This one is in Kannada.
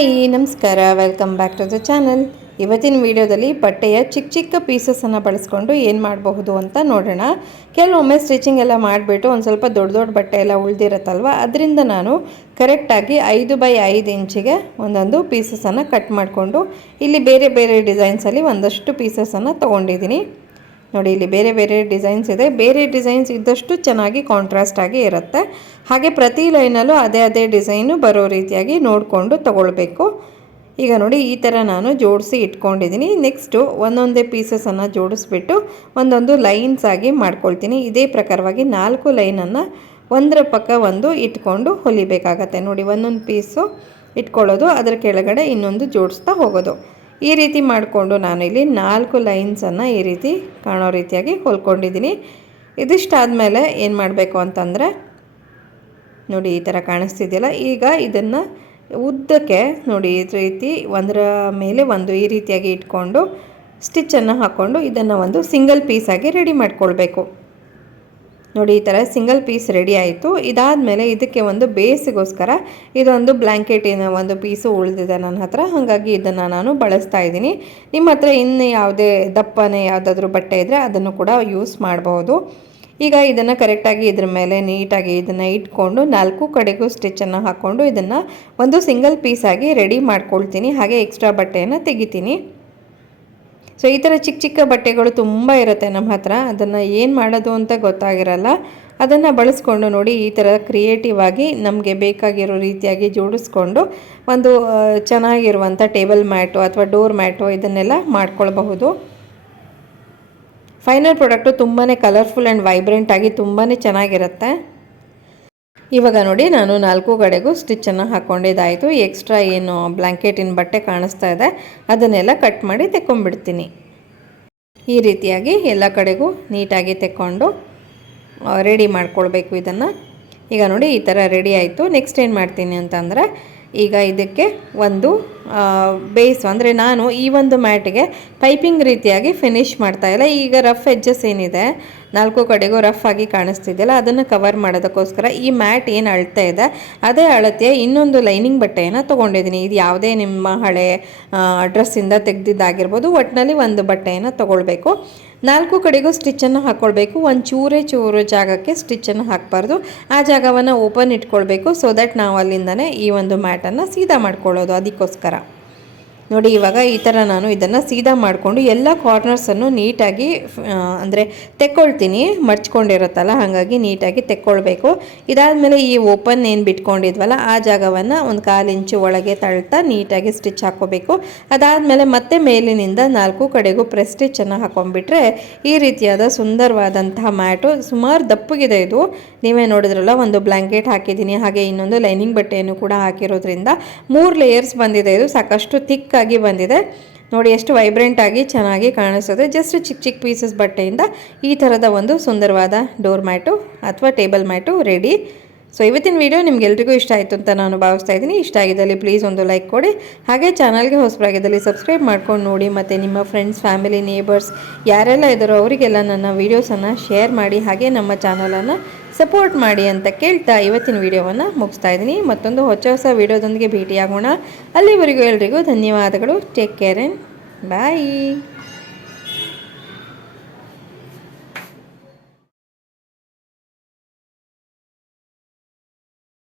ಹಾಯ್ ನಮಸ್ಕಾರ, welcome back to the channel. ಇವತ್ತಿನ ವಿಡಿಯೋದಲ್ಲಿ ಬಟ್ಟೆಯ ಚಿಕ್ಕ ಚಿಕ್ಕ ಪೀಸಸನ್ನು ಬಳಸ್ಕೊಂಡು ಏನು ಮಾಡಬಹುದು ಅಂತ ನೋಡೋಣ. ಕೆಲವೊಮ್ಮೆ ಸ್ಟಿಚಿಂಗ್ ಎಲ್ಲ ಮಾಡಿಬಿಟ್ಟು ಒಂದು ಸ್ವಲ್ಪ ದೊಡ್ಡ ದೊಡ್ಡ ಬಟ್ಟೆ ಎಲ್ಲ ಉಳಿದಿರುತ್ತಲ್ವ, ಅದರಿಂದ ನಾನು ಕರೆಕ್ಟಾಗಿ 5x5 ಇಂಚಿಗೆ ಒಂದೊಂದು ಪೀಸಸನ್ನು ಕಟ್ ಮಾಡಿಕೊಂಡು ಇಲ್ಲಿ ಬೇರೆ ಬೇರೆ ಡಿಸೈನ್ಸಲ್ಲಿ ಒಂದಷ್ಟು ಪೀಸಸನ್ನು ತೊಗೊಂಡಿದ್ದೀನಿ. ನೋಡಿ, ಇಲ್ಲಿ ಬೇರೆ ಬೇರೆ ಡಿಸೈನ್ಸ್ ಇದೆ. ಬೇರೆ ಡಿಸೈನ್ಸ್ ಇದ್ದಷ್ಟು ಚೆನ್ನಾಗಿ ಕಾಂಟ್ರಾಸ್ಟ್ ಆಗಿ ಇರುತ್ತೆ. ಹಾಗೆ ಪ್ರತಿ ಲೈನಲ್ಲೂ ಅದೇ ಡಿಸೈನು ಬರೋ ರೀತಿಯಾಗಿ ನೋಡಿಕೊಂಡು ತಗೊಳ್ಬೇಕು. ಈಗ ನೋಡಿ, ಈ ಥರ ನಾನು ಜೋಡಿಸಿ ಇಟ್ಕೊಂಡಿದ್ದೀನಿ. ನೆಕ್ಸ್ಟು ಒಂದೊಂದೇ ಪೀಸಸನ್ನು ಜೋಡಿಸ್ಬಿಟ್ಟು ಒಂದೊಂದು ಲೈನ್ಸ್ ಆಗಿ ಮಾಡ್ಕೊಳ್ತೀನಿ. ಇದೇ ಪ್ರಕಾರವಾಗಿ 4 ಲೈನನ್ನು ಒಂದರ ಪಕ್ಕ ಒಂದು ಇಟ್ಕೊಂಡು ಹೊಲಿಬೇಕಾಗತ್ತೆ. ನೋಡಿ, ಒಂದೊಂದು ಪೀಸು ಇಟ್ಕೊಳ್ಳೋದು, ಅದರ ಕೆಳಗಡೆ ಇನ್ನೊಂದು ಜೋಡಿಸ್ತಾ ಹೋಗೋದು. ಈ ರೀತಿ ಮಾಡಿಕೊಂಡು ನಾನಿಲ್ಲಿ 4 ಲೈನ್ಸನ್ನು ಈ ರೀತಿ ಕಾಣೋ ರೀತಿಯಾಗಿ ಹೊಲ್ಕೊಂಡಿದ್ದೀನಿ. ಇದಿಷ್ಟಾದಮೇಲೆ ಏನು ಮಾಡಬೇಕು ಅಂತಂದರೆ, ನೋಡಿ ಈ ಥರ ಕಾಣಿಸ್ತಿದೆಯಲ್ಲ, ಈಗ ಇದನ್ನು ಉದ್ದಕ್ಕೆ ನೋಡಿ ಈ ರೀತಿ ಒಂದರ ಮೇಲೆ ಒಂದು ಈ ರೀತಿಯಾಗಿ ಇಟ್ಕೊಂಡು ಸ್ಟಿಚ್ಚನ್ನು ಹಾಕ್ಕೊಂಡು ಇದನ್ನು ಒಂದು ಸಿಂಗಲ್ ಪೀಸಾಗಿ ರೆಡಿ ಮಾಡ್ಕೊಳ್ಬೇಕು. ನೋಡಿ, ಈ ಥರ ಸಿಂಗಲ್ ಪೀಸ್ ರೆಡಿ ಆಯಿತು. ಇದಾದಮೇಲೆ ಇದಕ್ಕೆ ಒಂದು ಬೇಸಿಗೋಸ್ಕರ ಇದೊಂದು ಬ್ಲ್ಯಾಂಕೆಟಿನ ಒಂದು ಪೀಸು ಉಳಿದಿದೆ ನನ್ನ ಹತ್ರ, ಹಾಗಾಗಿ ಇದನ್ನು ನಾನು ಬಳಸ್ತಾ ಇದ್ದೀನಿ. ನಿಮ್ಮ ಹತ್ರ ಇನ್ನು ಯಾವುದೇ ದಪ್ಪನೇ ಯಾವುದಾದ್ರೂ ಬಟ್ಟೆ ಇದ್ದರೆ ಅದನ್ನು ಕೂಡ ಯೂಸ್ ಮಾಡಬಹುದು. ಈಗ ಇದನ್ನು ಕರೆಕ್ಟಾಗಿ ಇದ್ರ ಮೇಲೆ ನೀಟಾಗಿ ಇದನ್ನು ಇಟ್ಕೊಂಡು 4 ಕಡೆಗೂ ಸ್ಟಿಚ್ಚನ್ನು ಹಾಕ್ಕೊಂಡು ಇದನ್ನು ಒಂದು ಸಿಂಗಲ್ ಪೀಸಾಗಿ ರೆಡಿ ಮಾಡ್ಕೊಳ್ತೀನಿ. ಹಾಗೆ ಎಕ್ಸ್ಟ್ರಾ ಬಟ್ಟೆಯನ್ನು ತೆಗಿತೀನಿ. ಸೊ ಈ ಥರ ಚಿಕ್ಕ ಚಿಕ್ಕ ಬಟ್ಟೆಗಳು ತುಂಬ ಇರುತ್ತೆ ನಮ್ಮ ಹತ್ರ, ಅದನ್ನು ಏನು ಮಾಡೋದು ಅಂತ ಗೊತ್ತಾಗಿರಲ್ಲ. ಅದನ್ನು ಬಳಸ್ಕೊಂಡು ನೋಡಿ ಈ ಥರ ಕ್ರಿಯೇಟಿವ್ ಆಗಿ ನಮಗೆ ಬೇಕಾಗಿರೋ ರೀತಿಯಾಗಿ ಜೋಡಿಸ್ಕೊಂಡು ಒಂದು ಚೆನ್ನಾಗಿರುವಂಥ ಟೇಬಲ್ ಮ್ಯಾಟು ಅಥವಾ ಡೋರ್ ಮ್ಯಾಟು ಇದನ್ನೆಲ್ಲ ಮಾಡ್ಕೊಳ್ಬಹುದು. ಫೈನಲ್ ಪ್ರಾಡಕ್ಟು ತುಂಬಾ ಕಲರ್ಫುಲ್ ಆ್ಯಂಡ್ ವೈಬ್ರೆಂಟ್ ಆಗಿ ತುಂಬಾ ಚೆನ್ನಾಗಿರುತ್ತೆ. ಇವಾಗ ನೋಡಿ, ನಾನು 4 ಕಡೆಗೂ ಸ್ಟಿಚ್ಚನ್ನು ಹಾಕ್ಕೊಂಡಿದ್ದಾಯಿತು. ಎಕ್ಸ್ಟ್ರಾ ಏನು ಬ್ಲ್ಯಾಂಕೆಟಿನ ಬಟ್ಟೆ ಕಾಣಿಸ್ತಾ ಇದೆ ಅದನ್ನೆಲ್ಲ ಕಟ್ ಮಾಡಿ ತೆಕ್ಕೊಂಡ್ಬಿಡ್ತೀನಿ. ಈ ರೀತಿಯಾಗಿ ಎಲ್ಲ ಕಡೆಗೂ ನೀಟಾಗಿ ತೆಕ್ಕೊಂಡು ರೆಡಿ ಮಾಡ್ಕೊಳ್ಬೇಕು ಇದನ್ನು. ಈಗ ನೋಡಿ, ಈ ಥರ ರೆಡಿ ಆಯಿತು. ನೆಕ್ಸ್ಟ್ ಏನು ಮಾಡ್ತೀನಿ ಅಂತಂದರೆ, ಈಗ ಇದಕ್ಕೆ ಒಂದು ಬೇಸ್ ಅಂದರೆ ನಾನು ಈ ಒಂದು ಮ್ಯಾಟಿಗೆ ಪೈಪಿಂಗ್ ರೀತಿಯಾಗಿ ಫಿನಿಶ್ ಮಾಡ್ತಾಯಿಲ್ಲ. ಈಗ ರಫ್ ಎಡ್ಜಸ್ ಏನಿದೆ 4 ಕಡೆಗೂ ರಫ್ ಆಗಿ ಕಾಣಿಸ್ತಿದೆಯಲ್ಲ, ಅದನ್ನು ಕವರ್ ಮಾಡೋದಕ್ಕೋಸ್ಕರ ಈ ಮ್ಯಾಟ್ ಏನು ಅಳತೆ ಇದೆ ಅದೇ ಅಳತೆಯ ಇನ್ನೊಂದು ಲೈನಿಂಗ್ ಬಟ್ಟೆಯನ್ನು ತೊಗೊಂಡಿದ್ದೀನಿ. ಇದು ಯಾವುದೇ ನಿಮ್ಮ ಹಳೆ ಡ್ರೆಸ್ಸಿಂದ ತೆಗೆದಿದ್ದಾಗಿರ್ಬೋದು, ಒಟ್ಟಿನಲ್ಲಿ ಒಂದು ಬಟ್ಟೆಯನ್ನು ತೊಗೊಳ್ಬೇಕು. 4 ಕಡೆಗೂ ಸ್ಟಿಚ್ಚನ್ನು ಹಾಕ್ಕೊಳ್ಬೇಕು. ಒಂದು ಚೂರು ಜಾಗಕ್ಕೆ ಸ್ಟಿಚ್ಚನ್ನು ಹಾಕಬಾರ್ದು, ಆ ಜಾಗವನ್ನು ಓಪನ್ ಇಟ್ಕೊಳ್ಬೇಕು. ಸೊ ದಟ್ ನಾವು ಅಲ್ಲಿಂದನೇ ಈ ಒಂದು ಮ್ಯಾಟನ್ನು ಸೀದಾ ಮಾಡ್ಕೊಳ್ಳೋದು. ಅದಕ್ಕೋಸ್ಕರ ನೋಡಿ, ಇವಾಗ ಈ ಥರ ನಾನು ಇದನ್ನು ಸೀದಾ ಮಾಡಿಕೊಂಡು ಎಲ್ಲ ಕಾರ್ನರ್ಸನ್ನು ನೀಟಾಗಿ ಅಂದರೆ ತೆಕ್ಕೊಳ್ತೀನಿ. ಮಡ್ಚ್ಕೊಂಡಿರುತ್ತಲ್ಲ, ಹಾಗಾಗಿ ನೀಟಾಗಿ ತೆಕ್ಕೊಳ್ಬೇಕು. ಇದಾದಮೇಲೆ ಈ ಓಪನ್ ಏನು ಬಿಟ್ಕೊಂಡಿದ್ವಲ್ಲ ಆ ಜಾಗವನ್ನು ಒಂದು 1/4 ಇಂಚು ಒಳಗೆ ತಳ್ತಾ ನೀಟಾಗಿ ಸ್ಟಿಚ್ ಹಾಕ್ಕೋಬೇಕು. ಅದಾದಮೇಲೆ ಮತ್ತೆ ಮೇಲಿನಿಂದ 4 ಕಡೆಗೂ ಪ್ರೆಸ್ ಸ್ಟಿಚ್ಚನ್ನು ಹಾಕೊಂಡ್ಬಿಟ್ರೆ ಈ ರೀತಿಯಾದ ಸುಂದರವಾದಂತಹ ಮ್ಯಾಟು ಸುಮಾರು ದಪ್ಪಗಿದೆ. ಇದು ನೀವೇ ನೋಡಿದ್ರಲ್ಲ, ಒಂದು ಬ್ಲ್ಯಾಂಕೆಟ್ ಹಾಕಿದ್ದೀನಿ, ಹಾಗೆ ಇನ್ನೊಂದು ಲೈನಿಂಗ್ ಬಟ್ಟೆಯನ್ನು ಕೂಡ ಹಾಕಿರೋದ್ರಿಂದ 3 ಲೇಯರ್ಸ್ ಬಂದಿದೆ. ಇದು ಸಾಕಷ್ಟು ಥಿಕ್ ಆಗಿ ಬಂದಿದೆ. ನೋಡಿ ಎಷ್ಟು ವೈಬ್ರೆಂಟ್ ಆಗಿ ಚೆನ್ನಾಗಿ ಕಾಣಿಸ್ತದೆ. ಜಸ್ಟ್ ಚಿಕ್ಕ ಚಿಕ್ಕ ಪೀಸಸ್ ಬಟ್ಟೆಯಿಂದ ಈ ಥರದ ಒಂದು ಸುಂದರವಾದ ಡೋರ್ ಮ್ಯಾಟು ಅಥವಾ ಟೇಬಲ್ ಮ್ಯಾಟು ರೆಡಿ. ಸೊ ಇವತ್ತಿನ ವಿಡಿಯೋ ನಿಮಗೆಲ್ರಿಗೂ ಇಷ್ಟ ಆಯಿತು ಅಂತ ನಾನು ಭಾವಿಸ್ತಾ ಇದ್ದೀನಿ. ಇಷ್ಟ ಆಗಿದ್ದಲ್ಲಿ ಪ್ಲೀಸ್ ಒಂದು ಲೈಕ್ ಕೊಡಿ. ಹಾಗೆ ಚಾನಲ್ಗೆ ಹೊಸಬರಾಗಿದ್ದಲ್ಲಿ ಸಬ್ಸ್ಕ್ರೈಬ್ ಮಾಡ್ಕೊಂಡು ನೋಡಿ. ಮತ್ತು ನಿಮ್ಮ ಫ್ರೆಂಡ್ಸ್, ಫ್ಯಾಮಿಲಿ, ನೇಬರ್ಸ್ ಯಾರೆಲ್ಲ ಇದ್ದಾರೋ ಅವರಿಗೆಲ್ಲ ನನ್ನ ವೀಡಿಯೋಸನ್ನು ಶೇರ್ ಮಾಡಿ, ಹಾಗೆ ನಮ್ಮ ಚಾನಲನ್ನು ಸಪೋರ್ಟ್ ಮಾಡಿ ಅಂತ ಕೇಳ್ತಾ ಇವತ್ತಿನ ವಿಡಿಯೋವನ್ನು ಮುಗಿಸ್ತಾ ಇದ್ದೀನಿ. ಮತ್ತೊಂದು ಹೊಸ ವಿಡಿಯೋದೊಂದಿಗೆ ಭೇಟಿಯಾಗೋಣ. ಅಲ್ಲಿವರೆಗೂ ಎಲ್ರಿಗೂ ಧನ್ಯವಾದಗಳು. Take care and bye.